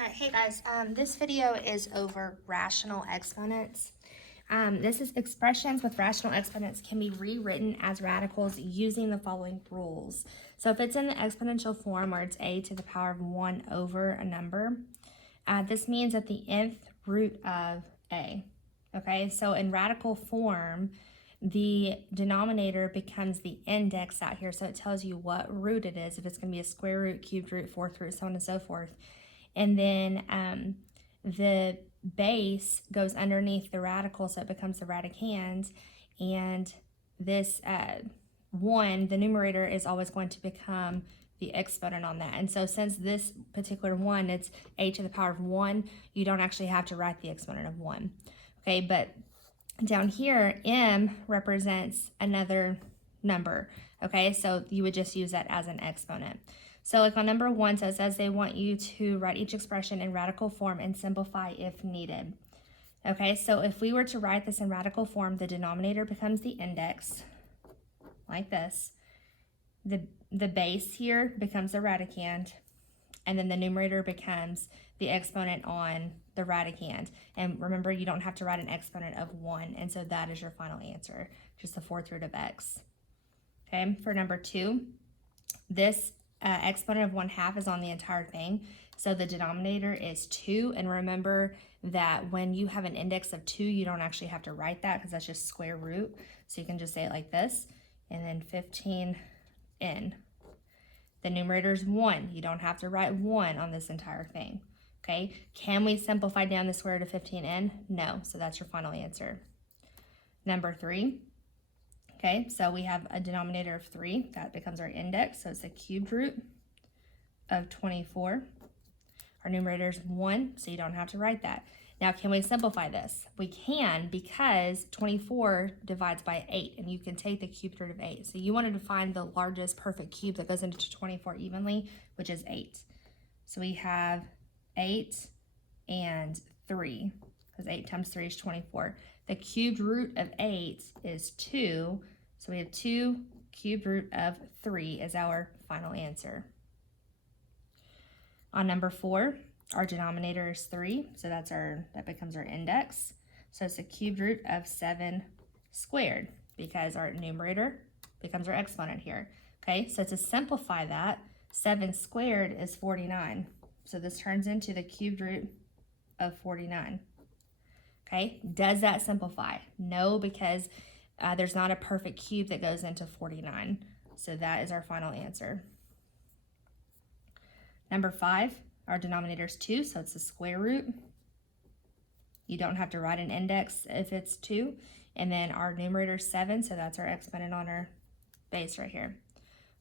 Hey guys, this video is over rational exponents. This is expressions with rational exponents can be rewritten as radicals using the following rules. So if it's in the exponential form where it's a to the power of 1 over a number, this means that the nth root of a. Okay, so in radical form, the denominator becomes the index out here. So it tells you what root it is, if it's going to be a square root, cubed root, fourth root, so on and so forth. And then the base goes underneath the radical, so it becomes the radicand. And this 1, the numerator, is always going to become the exponent on that. And so since this particular 1, it's a to the power of 1, you don't actually have to write the exponent of 1. Okay, but down here, m represents another number. Okay, so you would just use that as an exponent. So like on number 1, so it says they want you to write each expression in radical form and simplify if needed. Okay, so if we were to write this in radical form, the denominator becomes the index, like this. The base here becomes the radicand, and then the numerator becomes the exponent on the radicand. And remember, you don't have to write an exponent of 1, and so that is your final answer, just the fourth root of x. Okay, for number 2, this exponent of 1/2 is on the entire thing, so the denominator is 2. And remember that when you have an index of 2, you don't actually have to write that because that's just square root. So you can just say it like this, and then 15n. The numerator is 1. You don't have to write 1 on this entire thing. Okay, can we simplify down the square root of 15n? No, so that's your final answer. Number 3. Okay, so we have a denominator of 3. That becomes our index, so it's the cubed root of 24. Our numerator is 1, so you don't have to write that. Now, can we simplify this? We can, because 24 divides by 8, and you can take the cubed root of 8. So you wanted to find the largest perfect cube that goes into 24 evenly, which is 8. So we have 8 and 3, because 8 times 3 is 24. The cubed root of 8 is 2, so we have 2 cubed root of 3 is our final answer. On number 4, our denominator is 3, so that becomes our index. So it's the cubed root of 7 squared, because our numerator becomes our exponent here. Okay, so to simplify that, 7 squared is 49. So this turns into the cubed root of 49. Okay, does that simplify? No, because there's not a perfect cube that goes into 49. So that is our final answer. Number 5, our denominator is 2, so it's the square root. You don't have to write an index if it's 2. And then our numerator is 7, so that's our exponent on our base right here.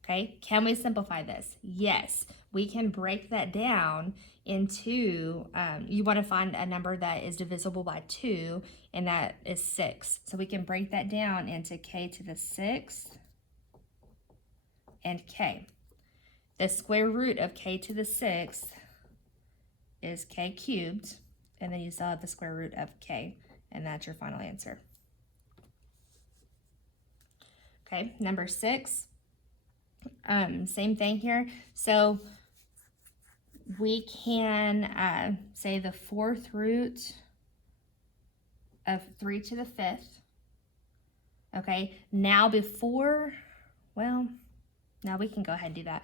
Okay, can we simplify this? Yes, we can break that down into, you want to find a number that is divisible by 2, and that is 6. So we can break that down into k to the 6th and k. The square root of k to the 6th is k cubed, and then you still have the square root of k, and that's your final answer. Okay, number 6. Same thing here. So we can say the fourth root of 3 to the 5th. Okay, now now we can go ahead and do that.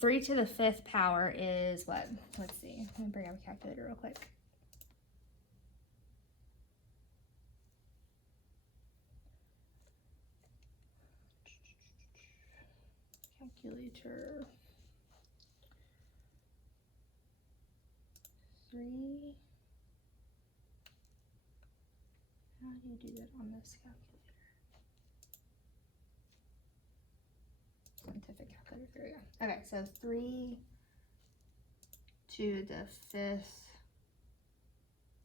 3 to the 5th power is what? Let's see. Let me bring up a calculator real quick. Calculator. 3. How do you do that on this calculator? Scientific calculator. There we go. Okay, so 3 to the 5th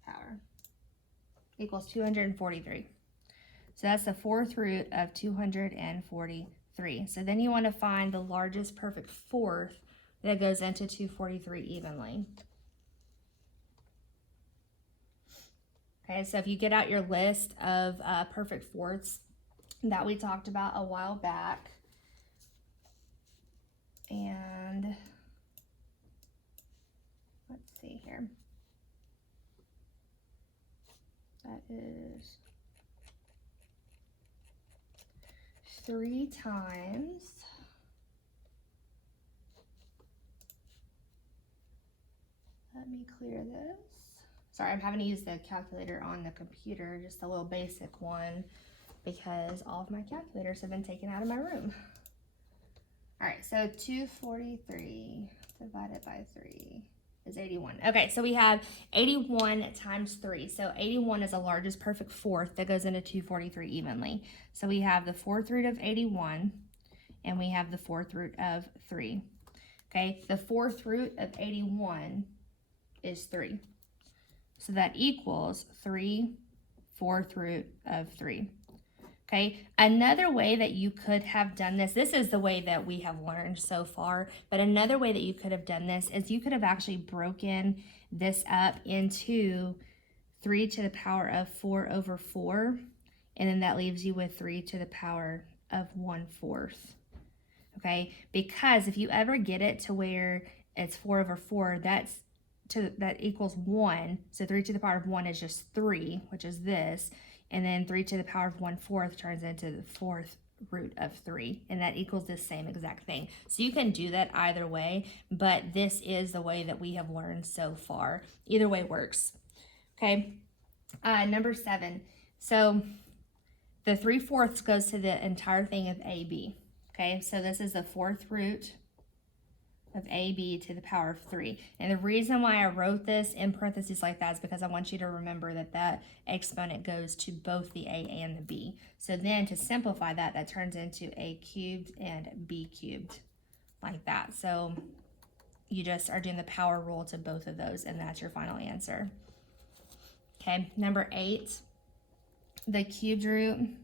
power equals 243. So that's the fourth root of 243. So then you want to find the largest perfect fourth that goes into 243 evenly. Okay, so if you get out your list of perfect fourths that we talked about a while back, and let's see. answer. That is 3 times, let me clear this. Sorry, I'm having to use the calculator on the computer, just a little basic one, because all of my calculators have been taken out of my room. All right, so 243 divided by 3 is 81. Okay, so we have 81 times 3. So 81 is the largest perfect fourth that goes into 243 evenly. So we have the fourth root of 81, and we have the fourth root of 3. Okay, the fourth root of 81 is 3. So that equals 3 fourth root of 3. Okay, another way that you could have done this is the way that we have learned so far, but another way that you could have done this is you could have actually broken this up into 3 to the power of 4 over 4, and then that leaves you with 3 to the power of 1/4. Okay, because if you ever get it to where it's 4 over 4, that equals 1, so 3 to the power of 1 is just 3, which is this, and then 3 to the power of 1/4 turns into the fourth root of 3, and that equals the same exact thing. So you can do that either way, but this is the way that we have learned so far. Either way works. Okay, number 7. So the 3/4 goes to the entire thing of AB. Okay, so this is the fourth root of AB to the power of 3. And the reason why I wrote this in parentheses like that is because I want you to remember that that exponent goes to both the A and the B. So then to simplify that, that turns into A cubed and B cubed, like that. So you just are doing the power rule to both of those, and that's your final answer. Okay, number 8, the cubed root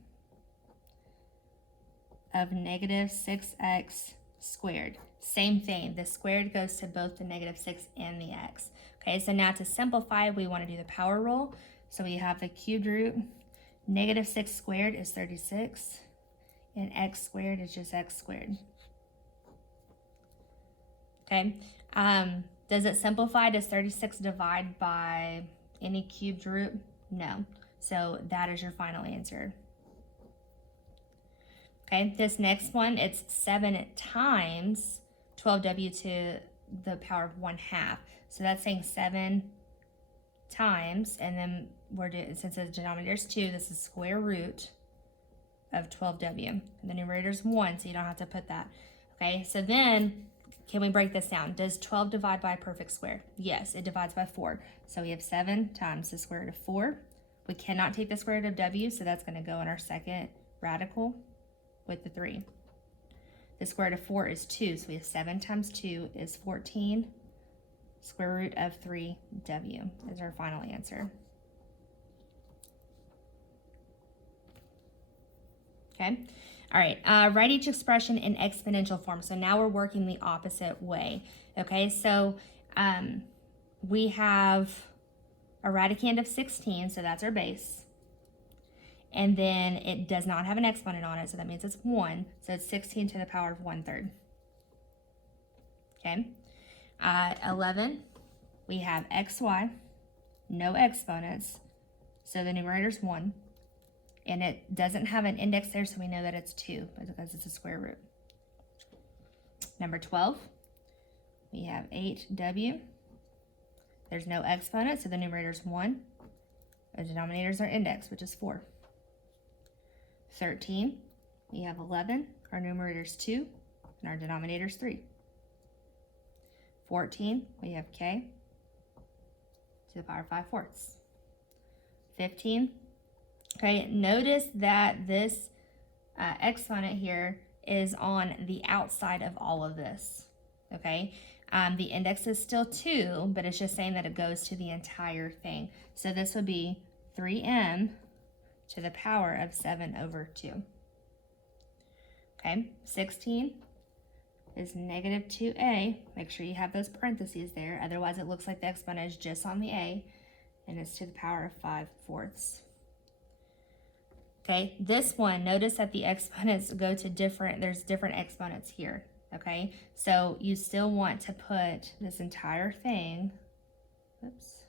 of negative 6x squared. Same thing, the squared goes to both the negative 6 and the x. Okay, so now to simplify, we want to do the power rule. So we have the cubed root, negative 6 squared is 36, and x squared is just x squared. Okay, does it simplify? Does 36 divide by any cubed root? No, so that is your final answer. Okay, this next one, it's 7 times 12w to the power of 1/2. So that's saying 7 times, and then we're doing, since the denominator is 2, this is square root of 12w. And the numerator is 1, so you don't have to put that. Okay, so then, can we break this down? Does 12 divide by a perfect square? Yes, it divides by 4. So we have 7 times the square root of 4. We cannot take the square root of w, so that's going to go in our second radical with the 3. The square root of 4 is 2, so we have 7 times 2 is 14. Square root of 3w is our final answer. Okay, all right, write each expression in exponential form. So now we're working the opposite way. Okay, so we have a radicand of 16, so that's our base. And then it does not have an exponent on it, so that means it's 1. So it's 16 to the power of 1/3. Okay. 11, we have xy, no exponents, so the numerator's 1. And it doesn't have an index there, so we know that it's 2 because it's a square root. Number 12, we have 8w. There's no exponent, so the numerator's 1. The denominators are index, which is 4. 13, we have 11, our numerator's 2, and our denominator's 3. 14, we have k to the power of 5/4. 15, okay, notice that this exponent here is on the outside of all of this, okay? The index is still 2, but it's just saying that it goes to the entire thing. So this would be 3m to the power of 7 over 2. Okay, 16 is negative 2a. Make sure you have those parentheses there. Otherwise, it looks like the exponent is just on the a, and it's to the power of 5/4. Okay, this one, notice that the exponents go to there's different exponents here. Okay, so you still want to put this entire thing Oops.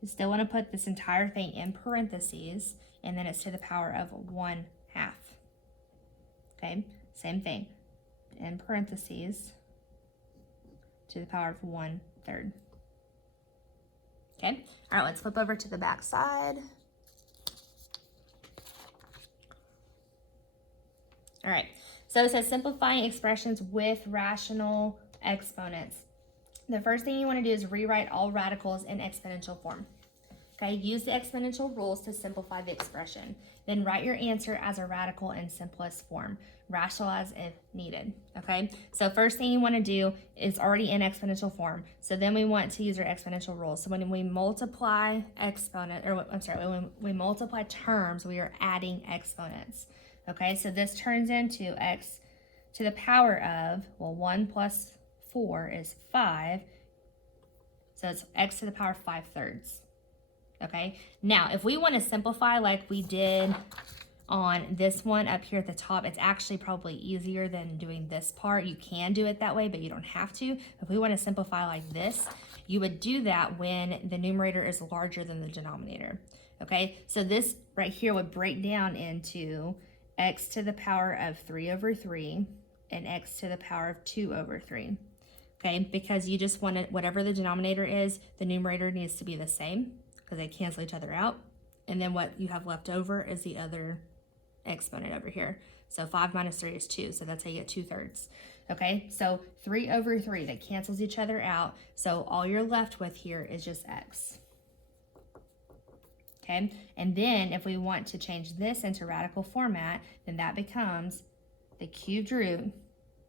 You still want to put this entire thing in parentheses, and then it's to the power of 1/2. Okay, same thing. In parentheses, to the power of 1/3. Okay, all right, let's flip over to the back side. All right, so it says simplifying expressions with rational exponents. The first thing you want to do is rewrite all radicals in exponential form. Okay, use the exponential rules to simplify the expression. Then write your answer as a radical in simplest form. Rationalize if needed. Okay, so first thing you want to do is already in exponential form. So then we want to use our exponential rules. So when we multiply when we multiply terms, we are adding exponents. Okay, so this turns into x to the power of, well, 1 plus 4 is 5. So it's x to the power of 5/3. Okay, now if we want to simplify like we did on this one up here at the top, it's actually probably easier than doing this part. You can do it that way, but you don't have to. If we want to simplify like this, you would do that when the numerator is larger than the denominator. Okay, so this right here would break down into x to the power of 3/3 and x to the power of 2/3. Okay, because you just want it, whatever the denominator is, the numerator needs to be the same because they cancel each other out. And then what you have left over is the other exponent over here. So 5 minus 3 is 2, so that's how you get 2/3. Okay, so 3/3, that cancels each other out. So all you're left with here is just x. Okay, and then if we want to change this into radical format, then that becomes the cubed root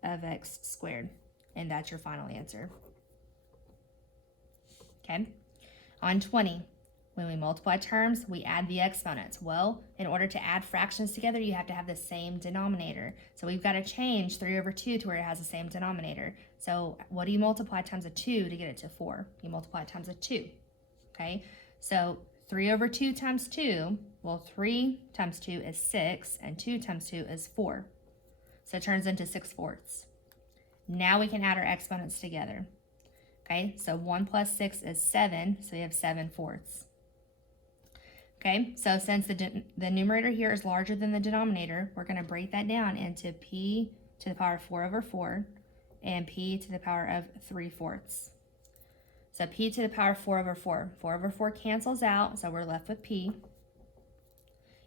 of x squared. And that's your final answer. Okay, on 20, when we multiply terms, we add the exponents. Well, in order to add fractions together, you have to have the same denominator. So we've got to change 3/2 to where it has the same denominator. So what do you multiply times a 2 to get it to 4? You multiply it times a 2. Okay, so 3/2 times 2, well, 3 times 2 is 6, and 2 times 2 is 4. So it turns into 6/4. Now we can add our exponents together. Okay, so 1 plus 6 is 7, so we have 7/4. Okay, so since the numerator here is larger than the denominator, we're going to break that down into p to the power of 4/4 and p to the power of 3/4. So p to the power of 4/4. 4/4 cancels out, so we're left with p.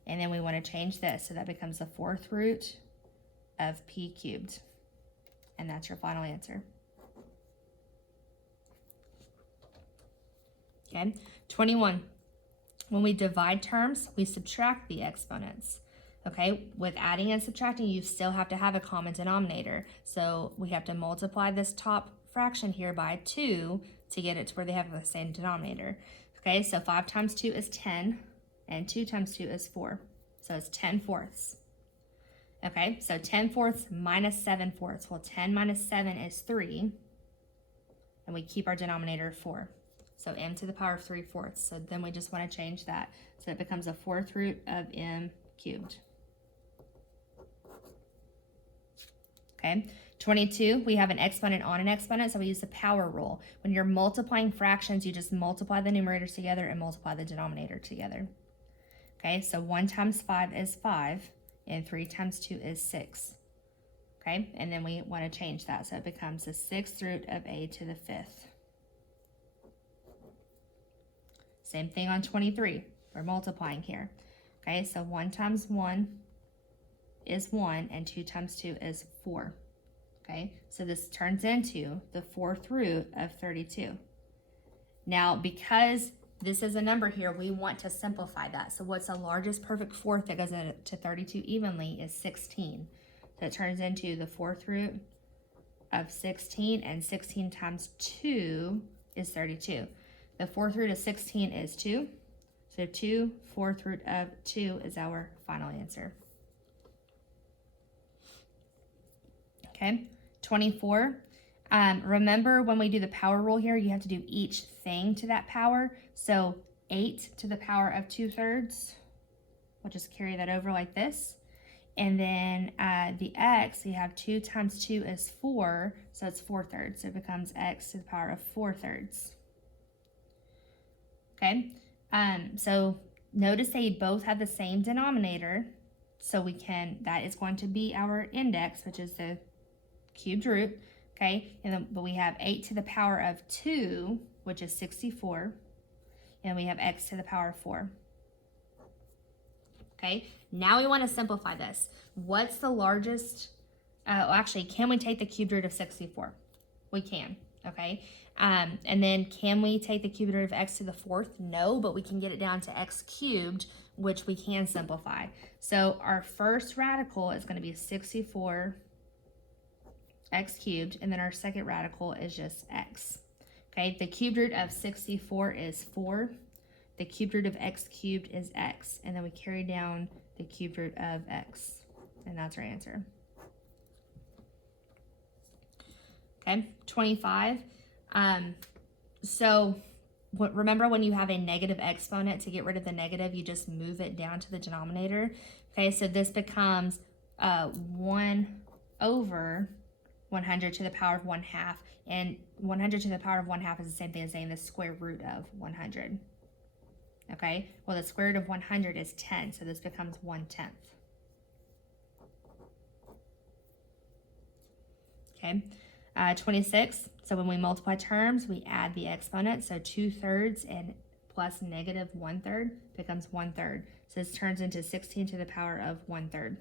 And then we want to change this, so that becomes the 4th root of p cubed. And that's your final answer. Okay, 21. When we divide terms, we subtract the exponents. Okay, with adding and subtracting, you still have to have a common denominator. So we have to multiply this top fraction here by 2 to get it to where they have the same denominator. Okay, so 5 times 2 is 10, and 2 times 2 is 4. So it's 10/4. Okay, so 10/4 minus 7/4. Well, 10 minus 7 is 3, and we keep our denominator 4. So m to the power of 3/4. So then we just want to change that. So it becomes a 4th root of m cubed. Okay, 22, we have an exponent on an exponent, so we use the power rule. When you're multiplying fractions, you just multiply the numerators together and multiply the denominator together. Okay, so 1 times 5 is 5, and 3 times 2 is 6. Okay, and then we want to change that, so it becomes the 6th root of a to the 5th. Same thing on 23, we're multiplying here. Okay, so 1 times 1 is 1, and 2 times 2 is 4. Okay, so this turns into the 4th root of 32. Now, because this is a number here, we want to simplify that. So what's the largest perfect fourth that goes into 32 evenly is 16. So it turns into the 4th root of 16, and 16 times 2 is 32. The 4th root of 16 is 2. So 2, 4th root of 2 is our final answer. Okay, 24. Remember when we do the power rule here, you have to do each thing to that power. So 8 to the power of 2/3. We'll just carry that over like this. And then the x, you have 2 times 2 is 4, so it's 4/3. So it becomes x to the power of 4/3. okay? So notice they both have the same denominator, so that is going to be our index, which is the cubed root, okay? But we have 8 to the power of 2, which is 64, and we have x to the power of 4. Okay, now we want to simplify this. What's the largest, actually, can we take the cubed root of 64? We can, okay? And then can we take the cubed root of x to the 4th? No, but we can get it down to x cubed, which we can simplify. So our first radical is going to be 64 x cubed, and then our second radical is just x. Okay, the cubed root of 64 is 4. The cubed root of x cubed is x, and then we carry down the cubed root of x, and that's our answer. Okay, 25. So remember when you have a negative exponent, to get rid of the negative, you just move it down to the denominator. Okay, so this becomes 1 over 100 to the power of 1/2, and 100 to the power of 1/2 is the same thing as saying the square root of 100. Okay, well, the square root of 100 is 10, so this becomes 1/10. Okay, 26, so when we multiply terms, we add the exponent, so 2/3 and plus negative 1/3 becomes 1/3. So this turns into 16 to the power of 1/3,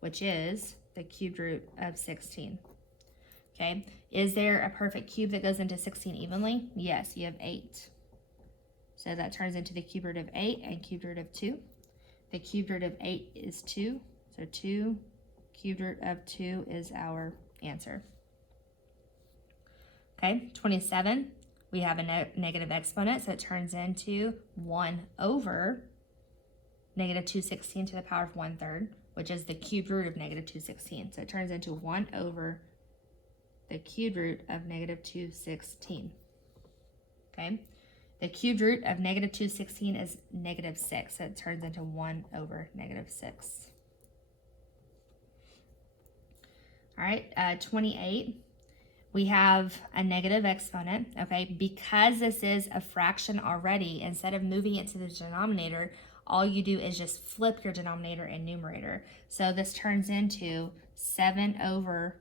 which is the cubed root of 16. Okay, is there a perfect cube that goes into 16 evenly? Yes, you have 8. So that turns into the cubed root of 8 and cubed root of 2. The cubed root of 8 is 2. So 2 cubed root of 2 is our answer. Okay, 27. We have a negative exponent, so it turns into 1 over negative 216 to the power of 1/3, which is the cubed root of negative 216. So it turns into 1 over the cubed root of negative 216. Okay. The cubed root of negative 216 is negative 6, so it turns into 1 over negative 6. All right, 28, we have a negative exponent, okay? Because this is a fraction already, instead of moving it to the denominator, all you do is just flip your denominator and numerator. So this turns into 7 over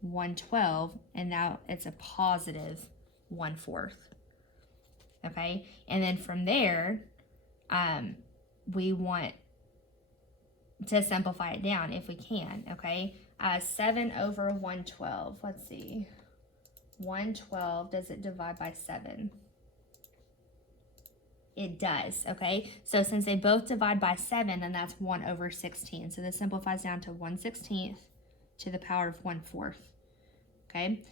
112, and now it's a positive 1/4. Okay, and then from there, we want to simplify it down if we can, okay? 7 over 112, let's see. 112, does it divide by 7? It does, okay? So since they both divide by 7, then that's 1 over 16. So this simplifies down to 1/16 to the power of 1/4, okay?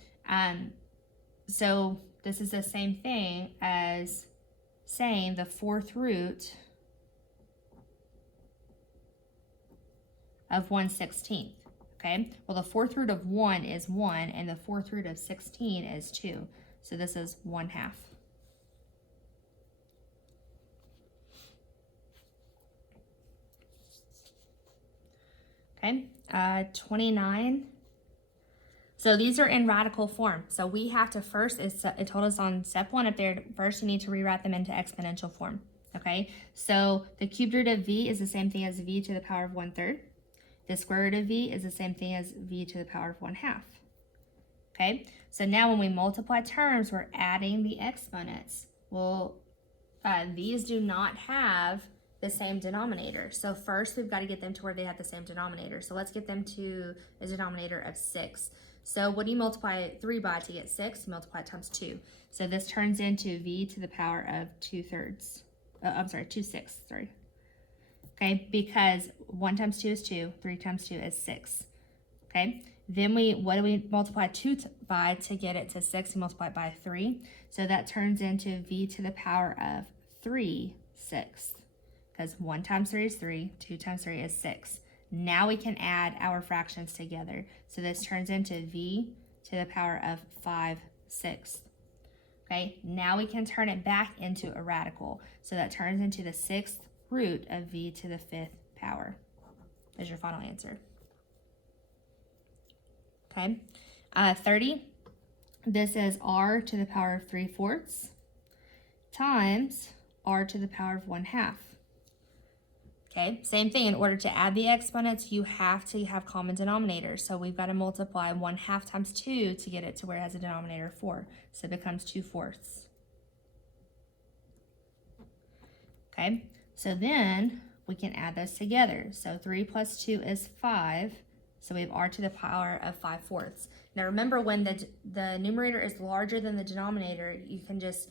So this is the same thing as saying the 4th root of 1/16, okay? Well, the 4th root of 1 is 1, and the 4th root of 16 is 2. So this is 1/2. Okay, 29. So these are in radical form. So we have to first, it told us on step 1 up there, first you need to rewrite them into exponential form, okay? So the cubed root of v is the same thing as v to the power of 1/3. The square root of v is the same thing as v to the power of 1/2, okay? So now when we multiply terms, we're adding the exponents. Well, these do not have the same denominator. So first we've got to get them to where they have the same denominator. So let's get them to a denominator of 6. So what do you multiply 3 by to get 6? You multiply it times 2. So this turns into v to the power of 2/3. 2/6, sorry. Okay, because 1 times 2 is 2, 3 times 2 is 6. Okay, then what do we multiply 2 by to get it to 6? We multiply it by 3. So that turns into v to the power of 3/6. Because 1 times 3 is 3, 2 times 3 is 6. Now we can add our fractions together. So this turns into v to the power of 5/6. Okay, now we can turn it back into a radical. So that turns into the 6th root of v to the 5th power. Is your final answer. Okay, 30. This is r to the power of 3/4. times r to the power of 1/2. Okay, same thing. In order to add the exponents, you have to have common denominators. So we've got to multiply 1/2 times 2 to get it to where it has a denominator of 4. So it becomes 2/4. Okay, so then we can add those together. So 3 plus 2 is 5. So we have r to the power of 5/4. Now remember, when the numerator is larger than the denominator, you can just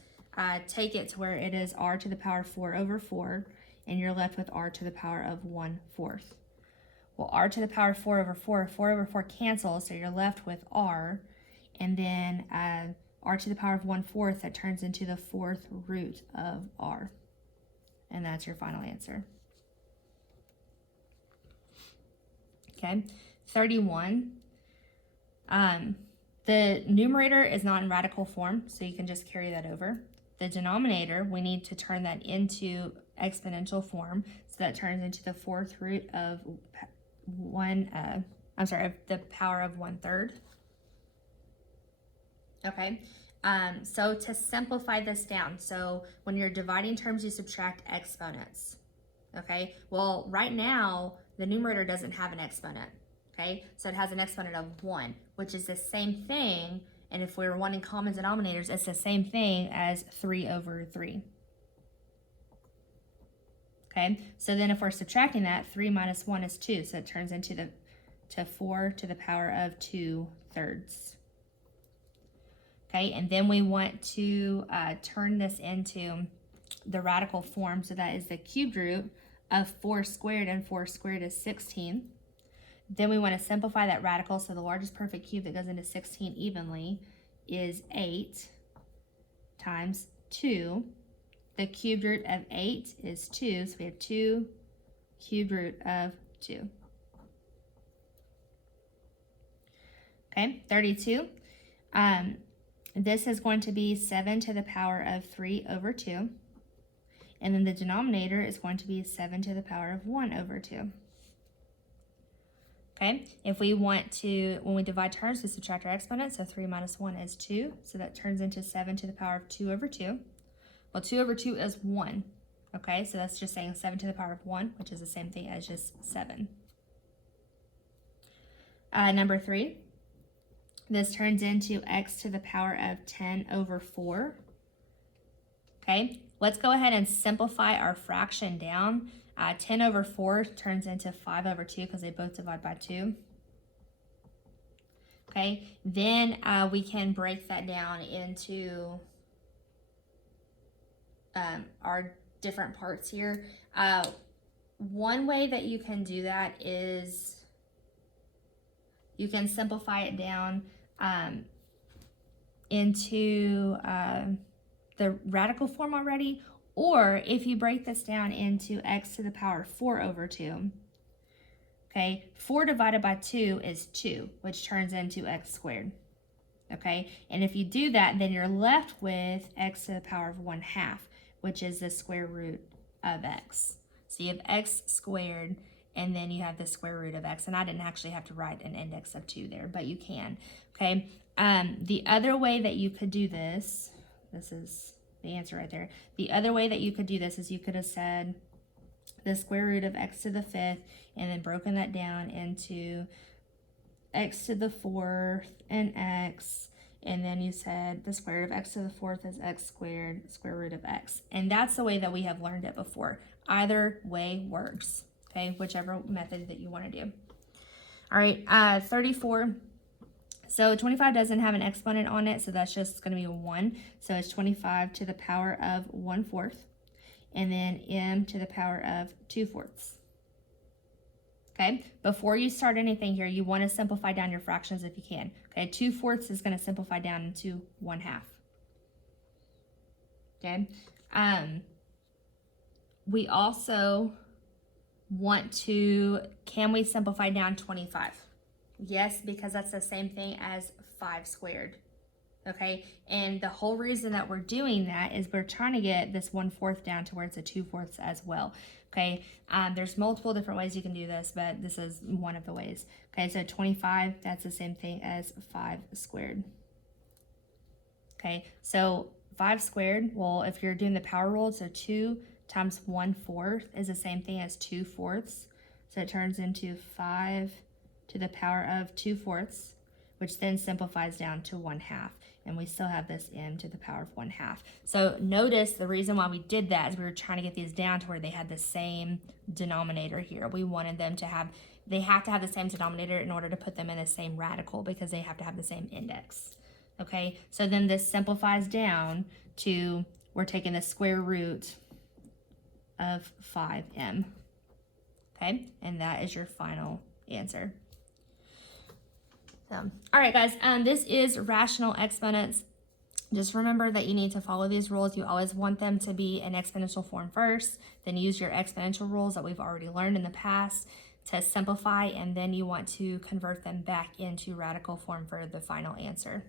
take it to where it is r to the power of 4 over 4, and you're left with r to the power of 1/4. Well, r to the power of 4 over 4, 4 over 4 cancels, so you're left with r, and then r to the power of 1/4, that turns into the 4th root of r. And that's your final answer. Okay, 31. The numerator is not in radical form, so you can just carry that over. The denominator, we need to turn that into exponential form, so that turns into the 4th root of the power of 1/3. Okay, so to simplify this down, so when you're dividing terms, you subtract exponents. Okay, well, right now, the numerator doesn't have an exponent. Okay, so it has an exponent of 1, which is the same thing, and if we're wanting common denominators, it's the same thing as 3 over 3. Okay, so then if we're subtracting that, 3 minus 1 is 2, so it turns into 4 to the power of 2/3. Okay, and then we want to turn this into the radical form, so that is the cubed root of 4 squared, and 4 squared is 16. Then we want to simplify that radical, so the largest perfect cube that goes into 16 evenly is 8 times 2. The cubed root of 8 is 2, so we have 2 cubed root of 2. Okay, 32. This is going to be 7 to the power of 3 over 2. And then the denominator is going to be 7 to the power of 1 over 2. Okay, if we want to, when we divide terms, we subtract our exponents, so 3 minus 1 is 2, so that turns into 7 to the power of 2 over 2. Well, 2 over 2 is 1, okay, so that's just saying 7 to the power of 1, which is the same thing as just 7. Number 3, this turns into x to the power of 10 over 4. Okay, let's go ahead and simplify our fraction down. 10 over 4 turns into 5 over 2 because they both divide by 2. Okay, then we can break that down into our different parts here. One way that you can do that is you can simplify it down into the radical form already, or if you break this down into x to the power of 4 over 2, okay, 4 divided by 2 is 2, which turns into x squared, okay? And if you do that, then you're left with x to the power of 1/2, which is the square root of x. So you have x squared, and then you have the square root of x. And I didn't actually have to write an index of 2 there, but you can, okay? The other way that you could do this is the answer right there. The other way that you could do this is you could have said the square root of x to the 5th, and then broken that down into x to the 4th and x, and then you said the square root of x to the 4th is x squared, square root of x. And that's the way that we have learned it before. Either way works, okay, whichever method that you want to do. All right, 34. So 25 doesn't have an exponent on it, so that's just going to be a 1. So it's 25 to the power of 1/4, and then m to the power of 2/4. Okay, before you start anything here, you want to simplify down your fractions if you can. Okay, 2/4 is going to simplify down into 1/2. Okay, we also want to, can we simplify down 25? Yes, because that's the same thing as 5 squared. Okay, and the whole reason that we're doing that is we're trying to get this 1/4 down to where it's a 2/4 as well. Okay, there's multiple different ways you can do this, but this is one of the ways. Okay, so 25, that's the same thing as 5 squared. Okay, so 5 squared, well, if you're doing the power rule, so 2 times 1/4 is the same thing as 2/4. So it turns into 5 to the power of 2/4, which then simplifies down to 1/2. And we still have this m to the power of 1/2. So notice the reason why we did that is we were trying to get these down to where they had the same denominator here. We wanted them to have, they have to have the same denominator in order to put them in the same radical because they have to have the same index. Okay, so then this simplifies down to, we're taking the square root of 5m. Okay, and that is your final answer. So, all right, guys, this is rational exponents. Just remember that you need to follow these rules. You always want them to be in exponential form first, then use your exponential rules that we've already learned in the past to simplify, and then you want to convert them back into radical form for the final answer.